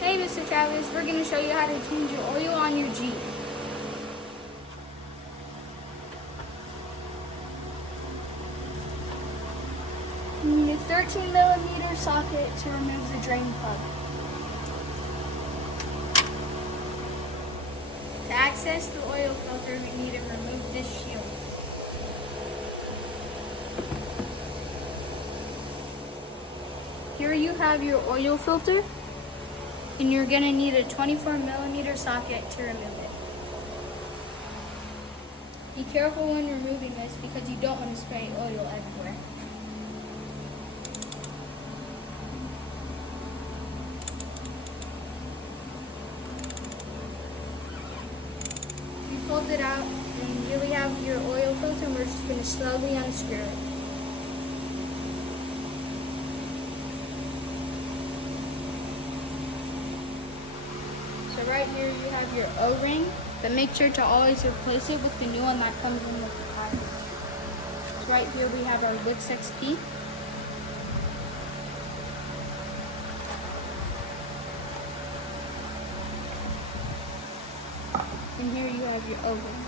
Hey Mr. Travis, we're going to show you how to change your oil on your Jeep. You need a 13mm socket to remove the drain plug. To access the oil filter, we need to remove this shield. Here you have your oil filter, and you're going to need a 24mm socket to remove it. Be careful when removing this because you don't want to spray oil everywhere. We pulled it out, and here we have your oil filter, and we're just going to slowly unscrew it. So right here you have your O-ring, but make sure to always replace it with the new one that comes in with the tire. So right here we have our Wix XP. And here you have your O-ring.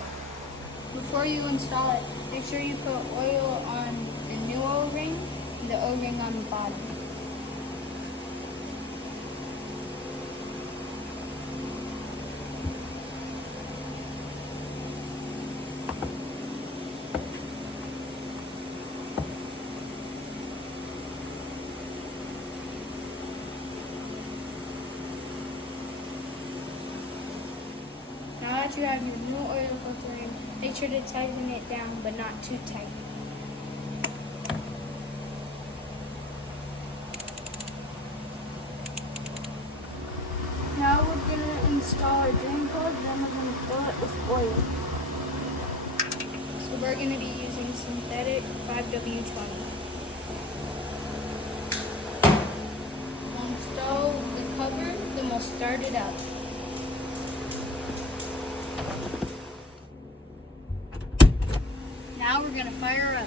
Before you install it, make sure you put oil on the new O-ring and the O-ring on the bottom. Now that you have your new oil filter in, make sure to tighten it down, but not too tight. Now we're going to install our drain plug, then we're going to fill it with oil. So we're going to be using synthetic 5W20. We'll install the cover, then we'll start it up. Now we're going to fire up.